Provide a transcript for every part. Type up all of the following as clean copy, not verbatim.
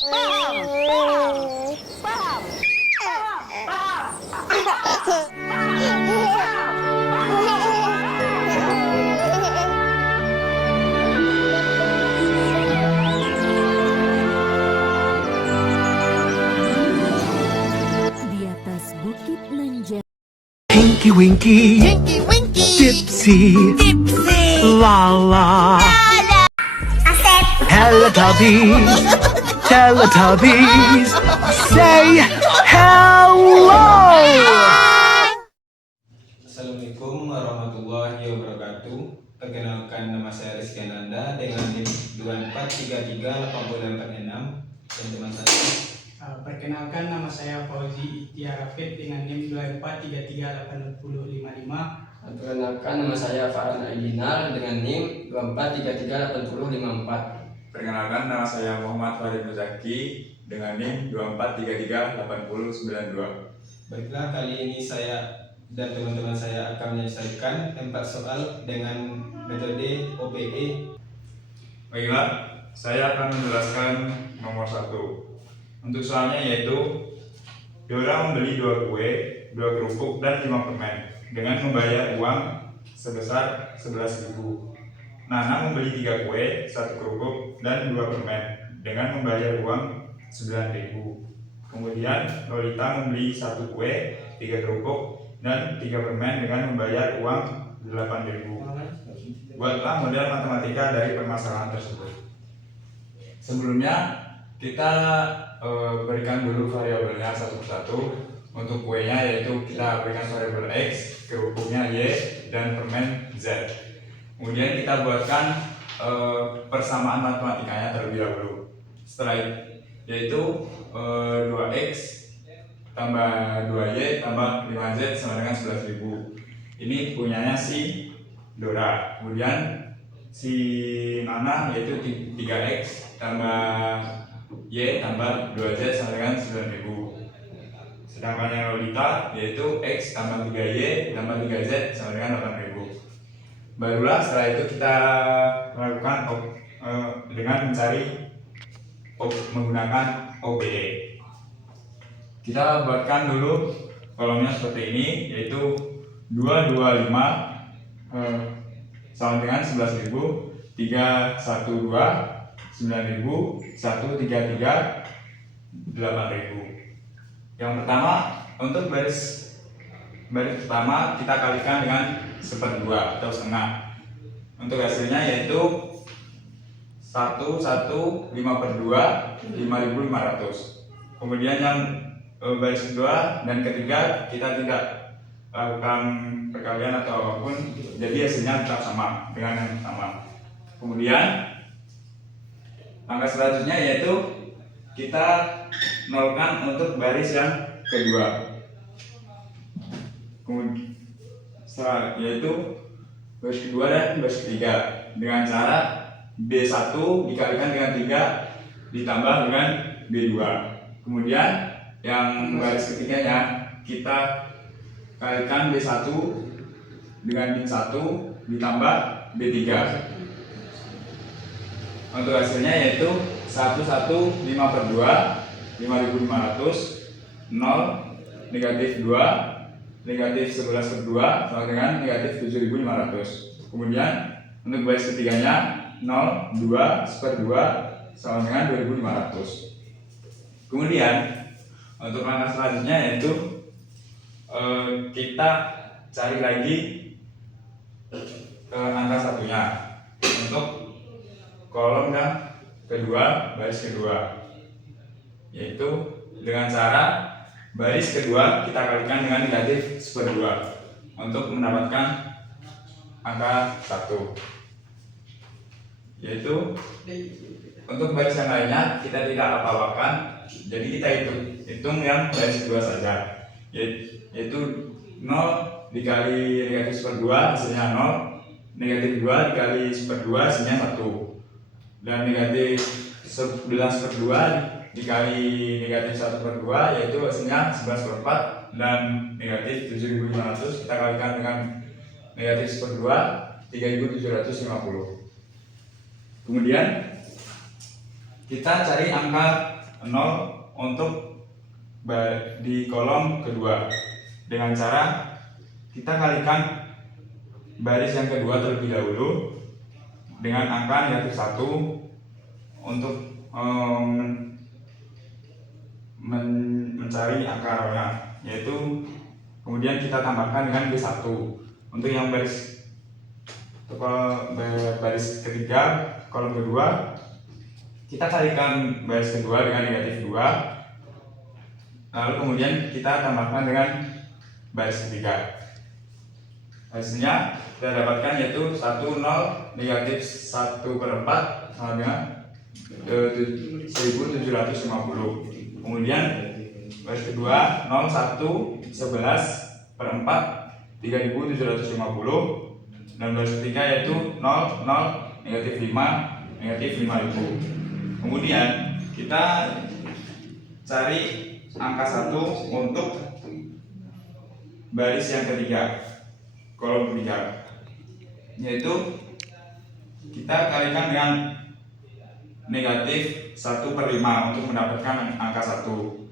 Paham, paham, paham, paham, Di atas bukit Nanjak. Tinky Winky, Tinky Winky, Dipsy, Dipsy, Lala, Asep, Teletubbies, Teletubbies, say hello! Assalamualaikum warahmatullahi wabarakatuh. Perkenalkan, nama saya Rizky Ananda dengan NIM 24338046 dan teman saya. Perkenalkan, nama saya Fauzi Ikhtiar Rafid dengan NIM 24338055. Perkenalkan, nama saya Farhan Aidinal dengan NIM 24338054. Perkenalkan, nama saya Muhammad Farid Muzaki dengan NIM 24338092. Baiklah, kali ini saya dan teman-teman saya akan menyelesaikan 4 soal dengan metode OBE. Baiklah, saya akan menjelaskan nomor 1. Untuk soalnya yaitu Dora membeli 2 kue, 2 kerupuk, dan 5 permen dengan membayar uang sebesar 11.000. Nana membeli 3 kue, 1 kerupuk, dan 2 permen dengan membayar uang 9.000. Kemudian Lolita membeli 1 kue, 3 kerupuk, dan 3 permen dengan membayar uang 8.000. Buatlah model matematika dari permasalahan tersebut. Sebelumnya kita berikan dulu variabelnya satu persatu. Untuk kuenya yaitu kita berikan variabel X, kerupuknya Y, dan permen Z. Kemudian kita buatkan persamaan matematikanya terlebih dahulu. Setelah yaitu 2X tambah 2Y tambah 5Z sama dengan 11.000. Ini punyanya si Dora. Kemudian si Nana yaitu 3X tambah Y tambah 2Z sama dengan 9.000. Sedangkan yang Lolita yaitu X tambah 3Y tambah 3Z sama dengan 8.000. Barulah setelah itu kita melakukan dengan mencari menggunakan OBE. Kita buatkan dulu kolomnya seperti ini, yaitu 225 sama dengan 11.000, 312, 9.000, 133, 8.000. Yang pertama, untuk baris pertama kita kalikan dengan 1/2 atau setengah. Untuk hasilnya yaitu 1,5/2 5.500. Kemudian yang baris kedua dan ketiga kita tidak lakukan perkalian atau apapun, jadi hasilnya tetap sama dengan yang pertama. Kemudian langkah selanjutnya yaitu kita nolkan untuk baris yang kedua. Kemudian yaitu baris kedua dan baris ketiga dengan cara B1 dikalikan dengan 3 ditambah dengan B2. Kemudian yang baris ketiganya kita kalikan B1 dengan B1 ditambah B3. Untuk hasilnya yaitu 1,5/2 5.500, 0, negatif 2, negatif 11/2 sama dengan negatif 7.500. Kemudian untuk baris ketiganya 0, 2, 1/2 sama dengan 2.500. Kemudian untuk langkah selanjutnya yaitu kita cari lagi angka satunya untuk kolom yang kedua, baris kedua, yaitu dengan cara baris kedua kita kalikan dengan negatif 1/2 untuk mendapatkan angka 1. Yaitu untuk baris yang lainnya kita tidak apa-apakan, jadi kita hitung yang baris kedua saja, yaitu 0 dikali negatif 1/2 hasilnya 0, negatif 2 dikali 1/2 hasilnya 1, dan negatif 11/2 dikali negatif 1/2 yaitu hasilnya 11/4, dan negatif 7.500 kita kalikan dengan negatif 1/2 3.750. Kemudian kita cari angka 0 untuk di kolom kedua dengan cara kita kalikan baris yang kedua terlebih dahulu dengan angka negatif 1 untuk mencari angka nolnya, yaitu kemudian kita tambahkan dengan B1 untuk yang baris ketiga kolom kedua, kita kalikan baris kedua dengan negatif 2, lalu kemudian kita tambahkan dengan baris ketiga. Hasilnya kita dapatkan yaitu 1, 0, negatif 1/4 sama dengan 1750. Kemudian baris kedua 0, 1, 11/4 3750, dan baris ketiga yaitu 0, 0, negatif 5, negatif 5000. Kemudian kita cari angka 1 untuk baris yang ketiga, kolom ketiga, yaitu kita kalikan dengan negatif 1/5 untuk mendapatkan angka 1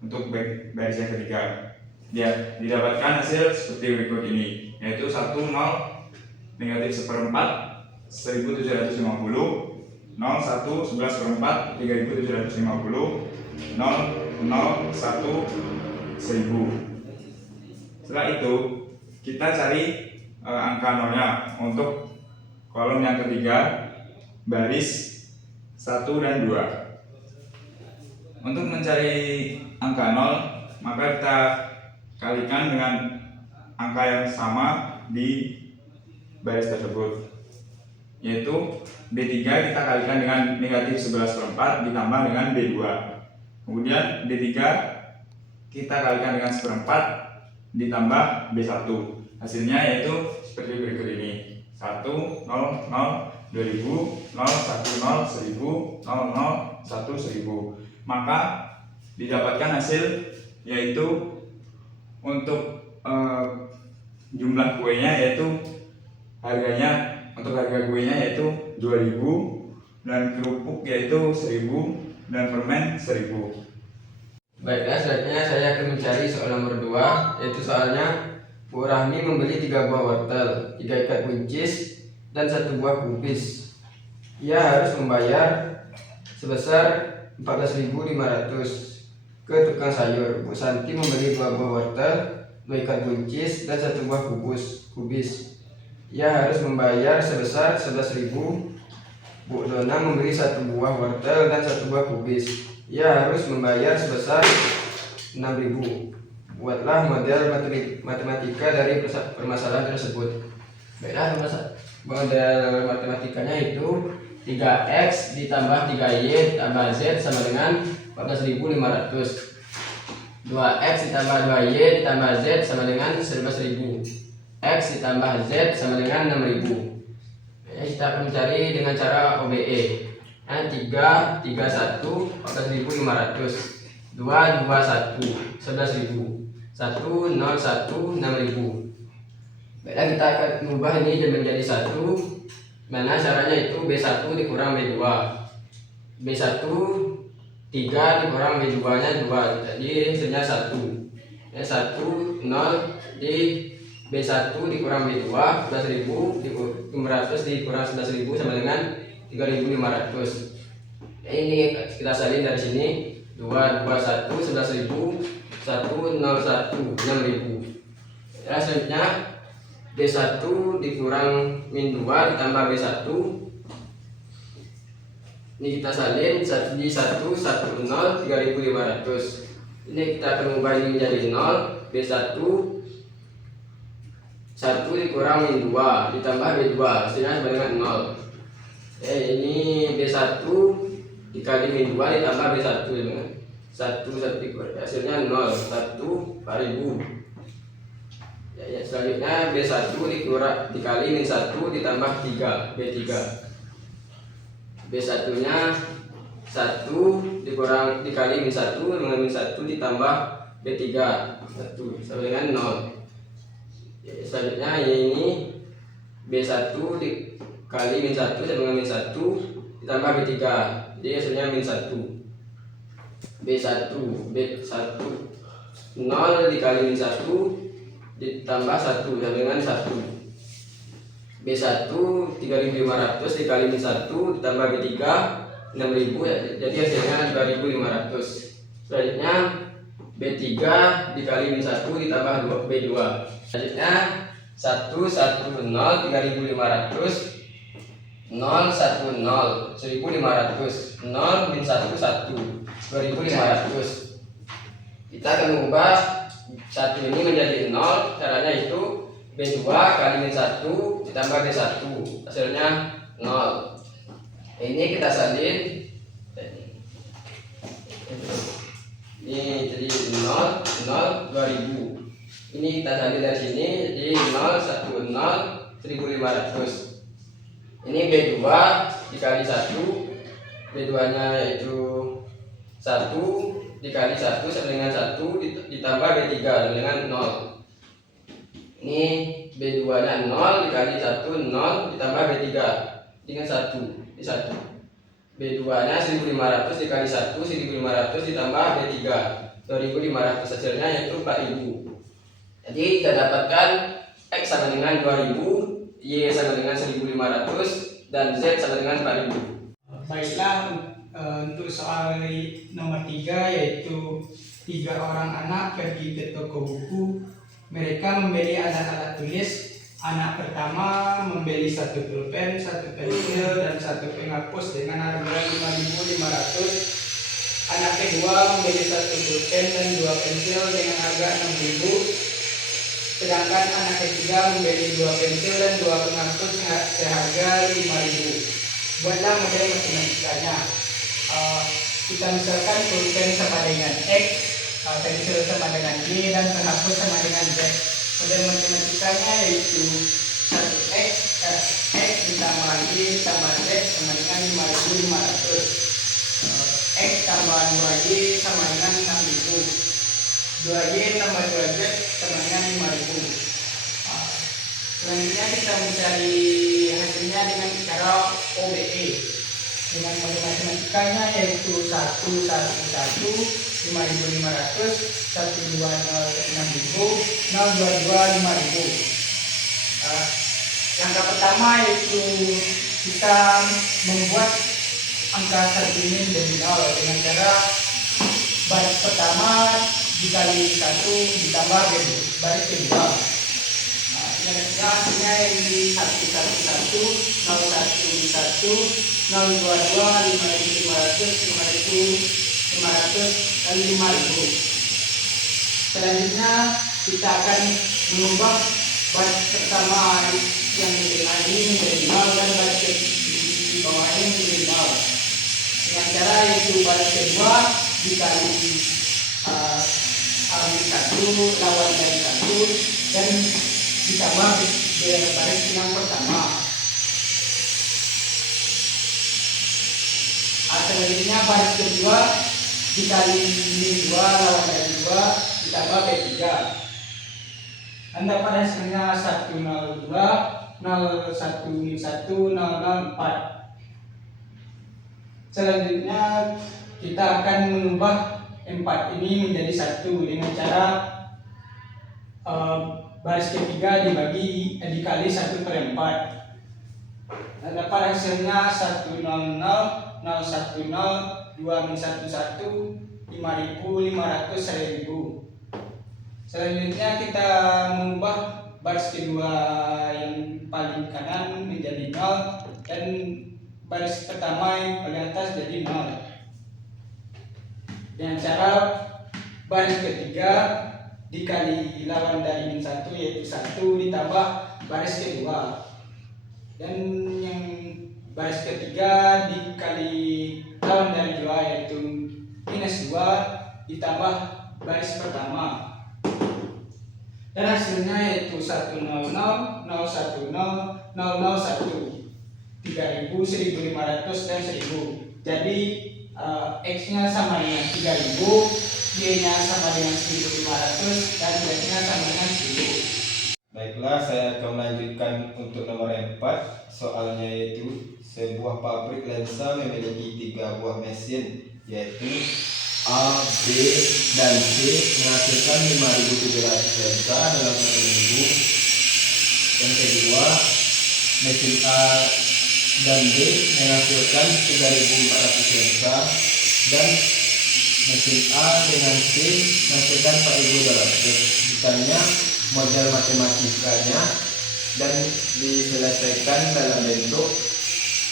untuk baris yang ketiga. Ya, didapatkan hasil seperti berikut ini, yaitu 1, 0, negatif 1/4 1750, 0, 1, 11/4 3750, 0, 0, 1, 1000. Setelah itu kita cari angka nolnya untuk kolom yang ketiga, baris 1 dan 2. Untuk mencari angka 0, maka kita kalikan dengan angka yang sama di baris tersebut, yaitu B3 kita kalikan dengan negatif 11/4 ditambah dengan B2. Kemudian B3 kita kalikan dengan 1/4 ditambah B1. Hasilnya yaitu seperti berikut ini: 1, 0, 0, 2000, 0, 1, 0, 1000, 0, 0, 1, 1000. Maka didapatkan hasil yaitu untuk jumlah kuenya yaitu untuk harga kuenya yaitu 2000, dan kerupuk yaitu 1000, dan permen 1000. Baiklah, selanjutnya saya akan mencari soal nomor 2, yaitu soalnya Bu Rahmi membeli 3 buah wortel, 3 ikat buncis, dan 1 buah kubis. Ia harus membayar sebesar 14.500 ke tukang sayur. Bu Santi membeli 2 buah wortel, 2 ikat buncis, dan 1 buah kubis. Ia harus membayar sebesar 11.000. Bu Dona membeli 1 buah wortel dan 1 buah kubis. Ia harus membayar sebesar 6.000. Buatlah model matematika dari permasalahan tersebut. Baiklah, model matematikanya itu 3x ditambah 3y tambah z sama dengan 14.500. 2x ditambah 2y ditambah z sama dengan 11.000. X ditambah z sama dengan 6.000. Kita akan mencari dengan cara OBE. 3, 1, 14.500, 2, 1, 11.000, 1, 0, 1, 6.000. Baiklah, kita akan mengubah ini menjadi 1. Mana caranya itu B1 dikurang B2. B1 3 dikurang B2 nya 2, jadi hasilnya 1. 1, 0 di B1 dikurang B2, 11.500 dikurang 11.000 sama dengan 3.500. Ini kita salin dari sini. 2, 1, 11.000, 1, 0, 1, 6.000. Selanjutnya B1 dikurang min 2 ditambah B1. Ini kita salin di 1, 1, 0, 3.500. Ini kita akan mengubah ini menjadi 0. B1 1 dikurang min 2 ditambah B2, hasilnya sama dengan 0. Ini B1 dikali min 2 ditambah B1 dengan 1 dikurang, hasilnya 0, 1 per 1000. Selanjutnya B1 dikali min 1 ditambah 3, B3. B1 nya 1 dikali min 1 dengan min 1 ditambah B3, 1 sama dengan 0. Selanjutnya ini B1 dikali min 1 sama dengan min 1 ditambah B3, jadi hasilnya min 1. B1 0 dikali min 1 ditambah 1 sama dengan 1. B1 3.500 dikali min 1 ditambah B3 6.000, ya, jadi hasilnya 2.500. Selanjutnya B3 dikali min 1 ditambah B2. Selanjutnya 1 1 0 3.500 0 1 0 1.500 0 min 1 1 2.500. Kita akan mengubah 1 ini menjadi 0. Caranya itu B2 kali min 1 ditambah B1, hasilnya 0. Ini kita salin, ini jadi 0 0 2000. Ini kita salin dari sini jadi 0 1 0 1.500. Ini B2 dikali 1, B2 nya yaitu 1 dikali 1 sama dengan 1 ditambah B3 sama dengan 0. Ini B2 nya 0 dikali 1 0 ditambah B3 dengan 1 di 1. B2 nya 1.500 dikali 1 1.500 ditambah B3 2.500, hasilnya yaitu 4.000. Jadi kita dapatkan X sama dengan 2.000, Y sama dengan 1.500 dan Z sama dengan 4.000. Baiklah, untuk soal nomor 3, yaitu 3 orang anak pergi ke toko buku. Mereka membeli alat-alat tulis. Anak pertama membeli 1 pulpen, 1 pensil, dan 1 penghapus dengan harga 5.500. Anak kedua membeli 1 pulpen dan 2 pensil dengan harga 6.000. Sedangkan anak ketiga membeli 2 pensil dan 2 penghapus seharga 5.000. Buatlah model matematikanya. Kita misalkan pulpen sama dengan X, pensil sama dengan Y, dan penghapus sama dengan Z. Model matematikanya yaitu 1x X ditambah Y tambah Z sama dengan 5.500. X tambah 2Y sama dengan 6.000. 2Y tambah 2Z sama dengan 5.000. Selanjutnya kita mencari hasilnya dengan cara OBE. Dengan model matematikanya yaitu 1 1 1 5.500, 1 2 0 6.000, 0 2 2 5.000. Langkah pertama yaitu kita membuat angka 1 ini menjadi 0 dengan cara baris pertama dikali 1 ditambah baris kedua. Hasilnya ini 1 1 1 0 1 1 0 2 2 5.500 5.500 kali 5.000. Selanjutnya kita akan mengubah baris pertama yang di tengah ini menjadi 0 dan baris di bawah ini menjadi 0 dengan cara yaitu baris kedua dikali ambil 1 lawan dari 1 dan ditambah baris yang pertama. Selanjutnya baris kedua dikali min 2 lawan dari 2 ditambah B3. Anda pada hasilnya 102 01 min 1 004. Selanjutnya kita akan mengubah 4 ini menjadi 1 dengan cara baris ketiga dikali 1/4. Dapat hasilnya 100 010 2 min 1 1 5.500 1.000. Selanjutnya kita mengubah baris kedua yang paling kanan menjadi 0 dan baris pertama yang paling atas jadi 0 dengan cara baris ketiga dikali lawan dari min 1 yaitu 1 ditambah baris kedua, dan yang baris ketiga dikali lawan dari 2 yaitu minus 2 ditambah baris pertama, dan hasilnya yaitu 100 010 001 3.000 1.500 dan 1.000. Jadi X nya sama dengan 3.000, Y nya sama dengan 1.500 dan Z nya sama dengan 1.000. Baiklah, saya akan melanjutkan untuk nomor 4. Soalnya yaitu sebuah pabrik lensa memiliki 3 buah mesin, yaitu A, A, B, dan C menghasilkan 5.700 lensa dalam 1 minggu. Yang kedua, mesin A dan B menghasilkan 3.400 lensa dan mesin A dengan C menghasilkan 4.200. Ditanya model matematikanya dan diselesaikan dalam bentuk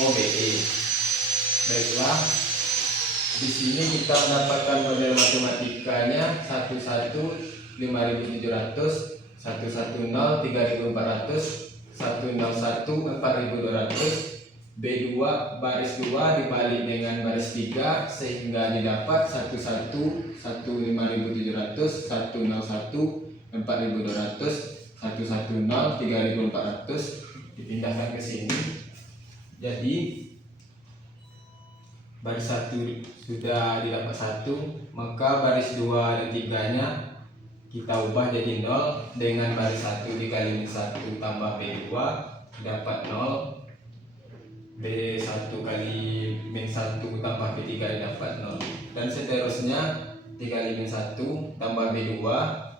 OBE. Baiklah, di sini kita mendapatkan model matematikanya 11 5.700, 110 3.400, 101 4.200, B2 baris 2 dibalik dengan baris 3 sehingga didapat 11 5.700, 101 4.200, 110 3.400 dipindahkan ke sini. Jadi baris 1 sudah didapat 1, maka baris 2 dan 3 nya kita ubah jadi 0 dengan baris 1 dikali min 1 tambah B2 dapat 0, B1 kali min 1 tambah B3 dapat 0, dan seterusnya dikali min 1 tambah B2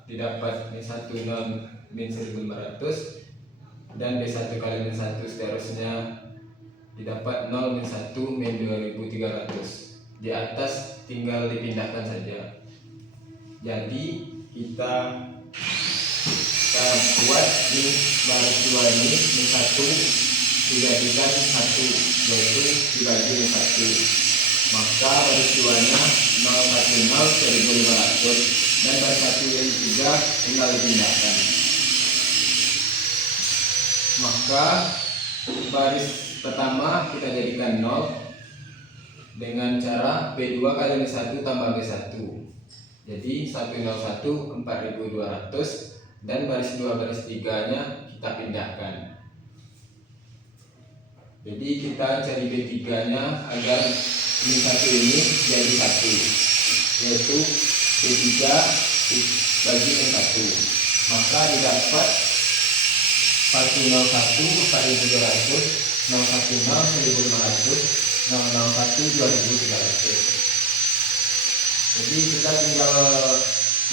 didapat min 1 0 min 1.500, dan B1 kali min 1 seterusnya didapat 0 min 1 min 2.300. Di atas tinggal dipindahkan saja. Jadi kita buat min baris 2 ini min 1 dijadikan 1, yaitu dibagi min 1, maka baris 2 nya 010 1.500 dan baris 1 yang 3 tinggal dipindahkan. Maka baris pertama kita jadikan 0 dengan cara B2 kali min 1 tambah B1. Jadi 101 4.200 dan baris 2 baris 3 nya kita pindahkan. Jadi kita cari B3 nya agar min 1 ini jadi 1, yaitu B3 bagi min 1, maka didapat 101 4.200, 010 1.500, 001 2.300. Jadi kita tinggal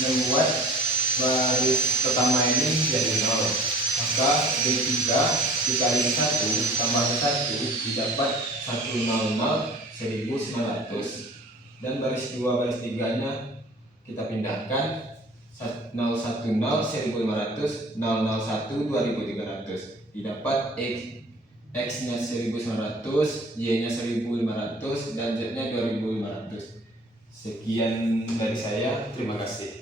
membuat baris pertama ini jadi 0, maka B3 dikali 1 tambah 1 didapat 100 1.900, dan baris 2 baris 3 nya kita pindahkan 010 1.500, 001 2.300 didapat X nya 1.900, Y nya 1.500 dan Z nya 2.500. Sekian dari saya, terima kasih.